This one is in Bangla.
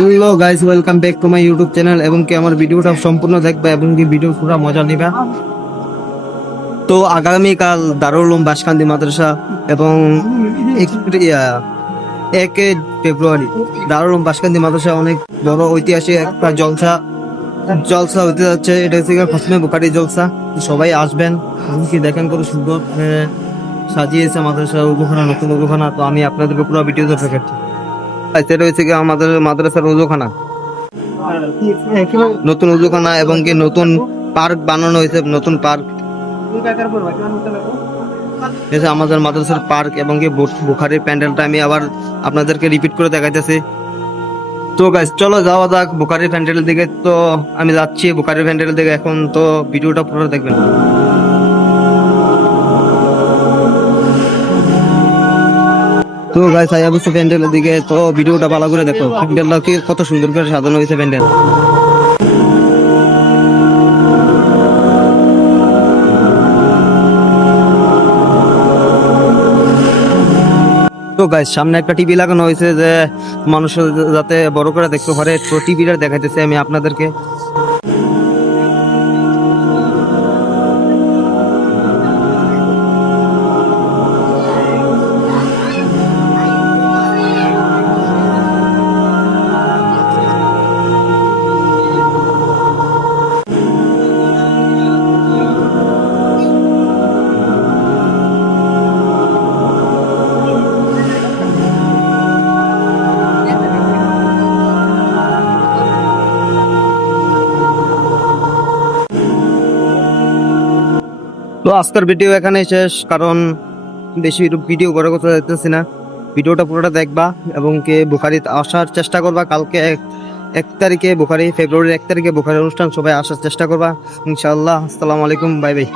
Hello guys, welcome back to my YouTube channel এবং কি আমার ভিডিওটা সম্পূর্ণ দেখবে এবং কি ভিডিও পুরো মজা নিবে। তো আগামীকাল দারুল উলুম বাসকান্দি মাদ্রাসা এবং 1 ফেব্রুয়ারি দারুল উলুম বাসকান্দি মাদ্রাসা অনেক বড় ঐতিহাসিক একটা জলসা জলসা হতে যাচ্ছে। এটা হচ্ছে খসমে বুখারী জলসা। সবাই আসবেন এবং কি দেখেন কত সুন্দর সাজিয়েছে মাদ্রাসা উজুখানা, নতুন উজুখানা। তো আমি আপনাদেরকে পুরো ভিডিও দেখাচ্ছি। সেটা হচ্ছে কি আমাদের মাদ্রাসার উজুখানা, নতুন উজুখানা এবং কি নতুন পার্ক বানানো হয়েছে। নতুন পার্ক আমাদের মাদ্রাসার পার্ক এবং কি বুখারীর প্যান্ডেলটা আমি আবার আপনাদেরকে রিপিট করে দেখাইতেছি। তো গাইস চলো যাওয়া যাক বুখারীর প্যান্ডেলের দিকে। তো আমি যাচ্ছি বুখারীর প্যান্ডেলের দিকে এখন। তো ভিডিওটা পুরো দেখবেন। তো গাইস আই অবশ্য প্যান্ডেলের দিকে। তো ভিডিওটা ভালো করে দেখো, প্যান্ডেলটা কি কত সুন্দর করে সাজানো হয়েছে প্যান্ডেল। তো গাইস সামনে একটা টিভি লাগানো হয়েছে যে মানুষ যাতে বড় করে দেখতে পারে। তো টিভিটা দেখাইতেছি আমি আপনাদেরকে। তো আজকের ভিডিও এখানেই শেষ, কারণ বেশি ভিডিও বড় করতে যাইতেছি না। ভিডিওটা পুরোটা দেখবা এবং কে বুখারীতে আসার চেষ্টা করবা। কালকে 1 তারিখে বুখারী, ফেব্রুয়ারির 1 তারিখে বুখারী অনুষ্ঠান, সবাই আসার চেষ্টা করবা ইনশাআল্লাহ। আসসালামু আলাইকুম, বাই বাই।